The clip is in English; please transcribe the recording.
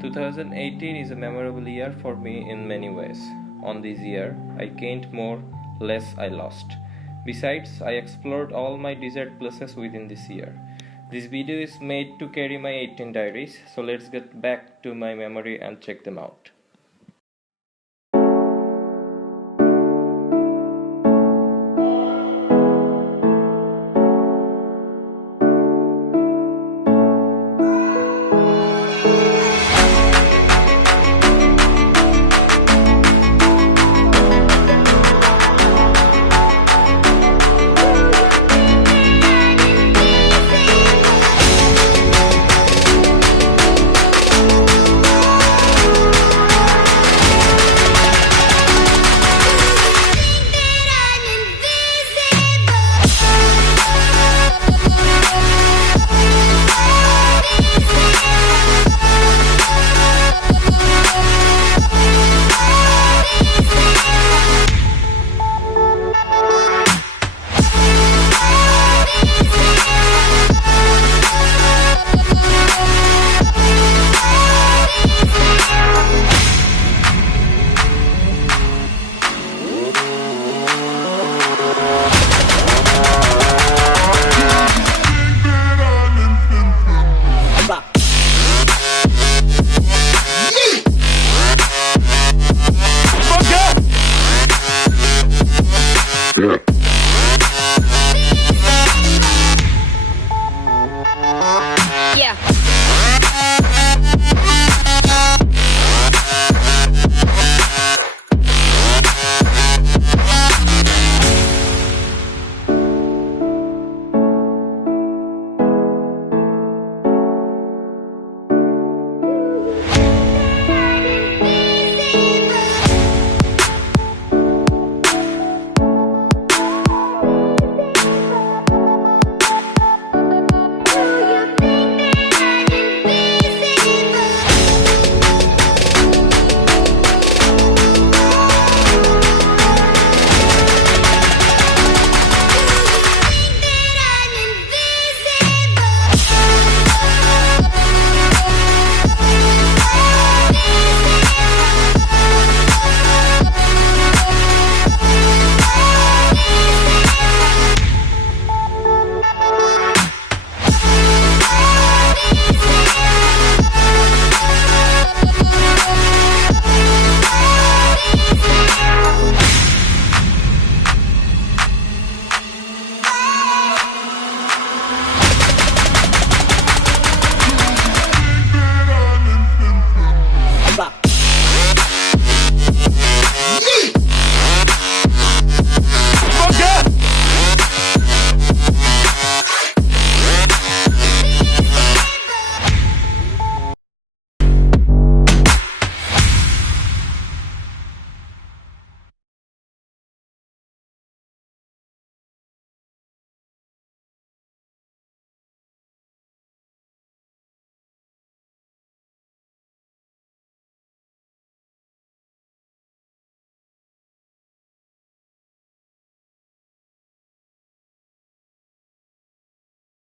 2018 is a memorable year for me in many ways. On this year, I gained more, less I lost. Besides, I explored all my desired places within this year. This video is made to carry my 18 diaries, so let's get back to my memory and check them out.